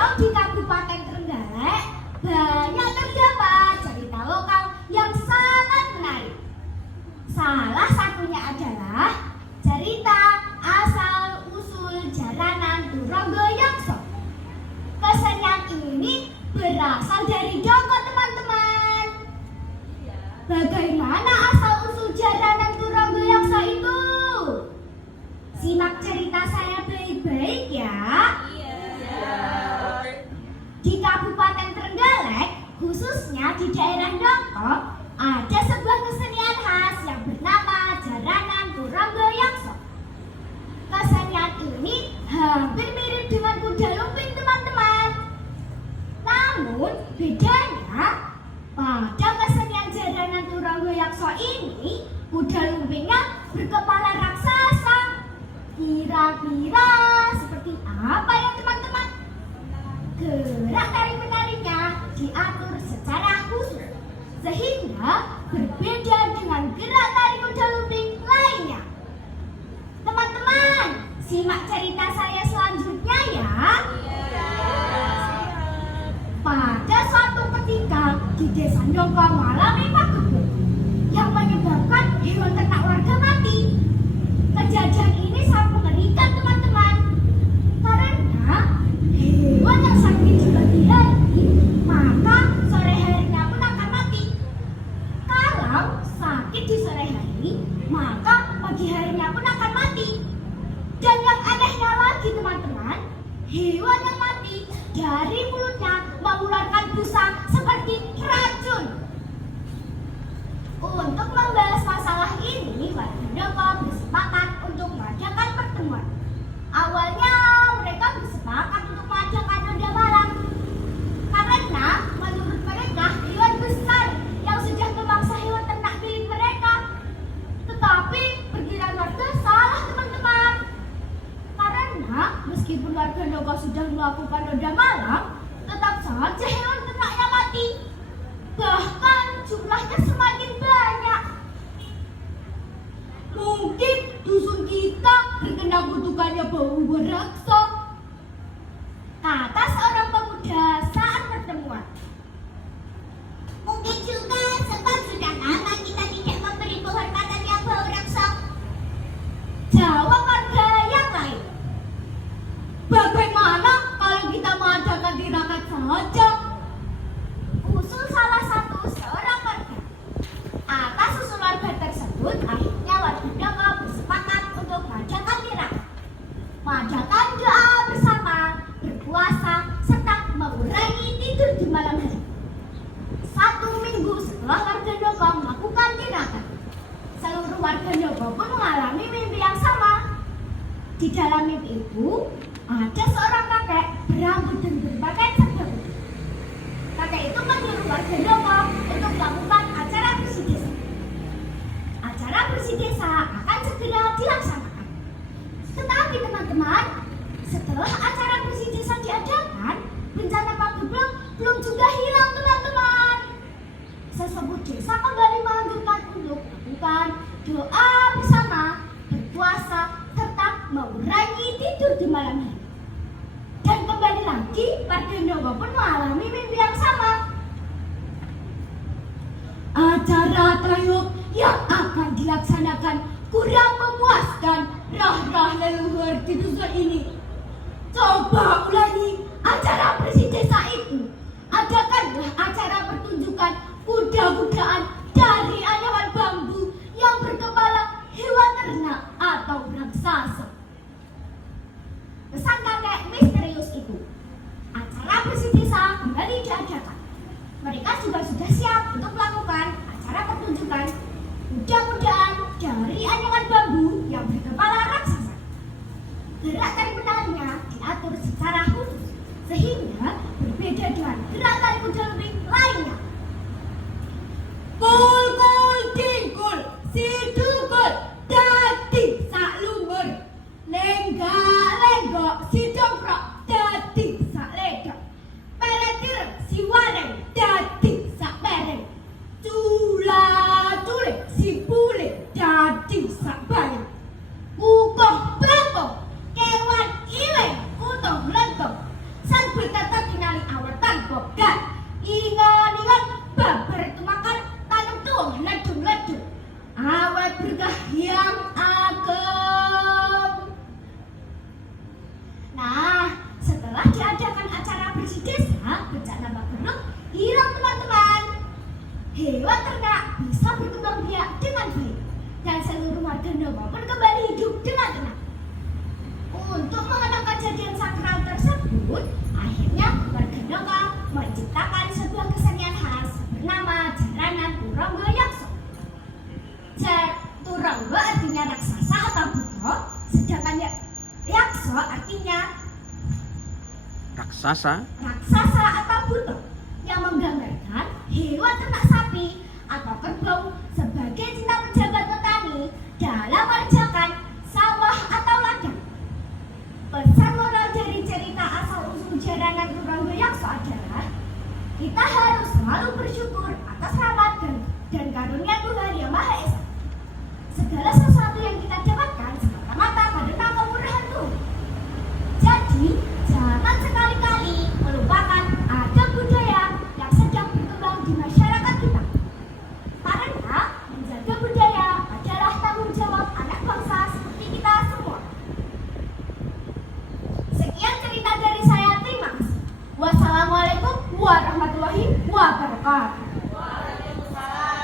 Kalau di Kabupaten Trenggalek banyak terdapat cerita lokal yang sangat menarik. Salah satunya adalah cerita asal-usul jaranan Turangga Yakso. Kesenian ini berasal dari Doko, teman-teman. Bagaimana asal-usul jaranan Turangga Yakso itu? Simak cerita saya baik-baik ya. Di Kabupaten Trenggalek, khususnya di daerah Doko, ada sebuah kesenian khas yang bernama jaranan Turangga Yakso. Kesenian ini hampir mirip dengan kuda lumping, teman-teman. Namun bedanya, pada kesenian jaranan Turangga Yakso ini, kuda lumpingnya berkepala raksasa. Kira-kira seperti apa ya, teman-teman? Gerak tarik-menariknya diatur secara khusus, sehingga berbeda dengan gerak tarik kuda lumping lainnya. Teman-teman, simak cerita saya selanjutnya ya. Pada suatu ketika di desa Doko mengalami pagebluk yang menyebabkan hewan ternak warga mati. Kejadian ini sangat mengerikan, teman-teman, karena hewan yang sakit di pagi hari, maka sore harinya pun akan mati. Kalau sakit di sore hari, maka pagi harinya pun akan mati. Dan yang anehnya lagi, teman-teman, hewan yang mati dari mulutnya mengeluarkan busa seperti racun. Untuk membahas masalah ini, warga Doko bersepakat untuk mengadakan pertemuan. Awalnya mereka bersepakat untuk mengadakan ronda malam karena menurut mereka hewan besar yang sudah memangsa hewan ternak milik mereka. Tetapi perkiraan warga salah, teman-teman, karena meskipun warga Doko sudah melakukan ronda malam, tetap saja hewan ternaknya mati. Bahkan jumlahnya semakin banyak. Mungkin dusun kita terkena kutukannya bau beraksa, kata seorang pemuda saat pertemuan. Mungkin juga sebab sudah lama kita tidak memberi penghormatan yang bau raksa, jawab warga yang lain. Bagaimana kalau kita mengadakan tirakat saja? Usul salah satu seorang warga. Atas usul warga tersebut, akhirnya warga Doko bersepakat untuk mengadakan tirakat, mengadakan doa bersama, berpuasa, serta mengurangi tidur di malam hari. 1 minggu setelah warga Doko melakukan tirakat, seluruh warga Doko pun mengalami mimpi yang sama. Di dalam mimpi itu, ada seorang kakek berambut dan berpakaian serba putih. Kakek itu menyuruh warga Doko untuk melakukan acara bersih desa. Acara bersih desa akan segera dilaksanakan. Tetapi teman-teman, setelah acara bersih desa diadakan, bencana pagebluk belum juga hilang, teman-teman. Sesepuh desa kembali menganjurkan untuk melakukan doa bersama, berpuasa, serta mengurangi tidur di malam hari. Dan kembali lagi, warga Doko pun mengalami mimpi yang sama. Acara trayek yang akan dilaksanakan kurang memuaskan roh-roh leluhur di dusun ini. Coba ulangi acara bersih desa itu. Adakanlah acara pertunjukan kuda-kudaan dari anyaman bambu yang berkepala hewan ternak atau raksasa. Pesan kakek misterius itu. Acara bersih desa kembali diadakan. Mereka juga sudah siap untuk melakukan acara pertunjukan kuda-kudaan dari anyaman bambu yang berkepala raksasa. Gerak tarik menariknya diatur secara khusus, sehingga berbeda dengan gerak tarik kuda lumping lainnya. Kul kul dingkul, si dukul, dadi sak lumur, lenggak-lenggok, si dongkrok, dadi sak ledok, peletir si wareng, dadi sak mereng, cula-culik si pulih, dadi sak bayang, kukoh bangkoh, kewan Arjuna pun kembali hidup dengan tenang. Untuk mengenang kejadian sakral tersebut, akhirnya warga Noka menciptakan sebuah kesenian khas bernama Jaranan Turangga Yakso. Turangga artinya raksasa atau buto, sedangkan Yakso artinya raksasa atau buto, yang menggambarkan hewan ternak sapi atau kerbau sebagai cinta pejabat petani dalam mengerjakan sawah atau ladang. Pesan moral dari cerita asal-usul Jaranan Turangga Yakso adalah kita harus selalu bersyukur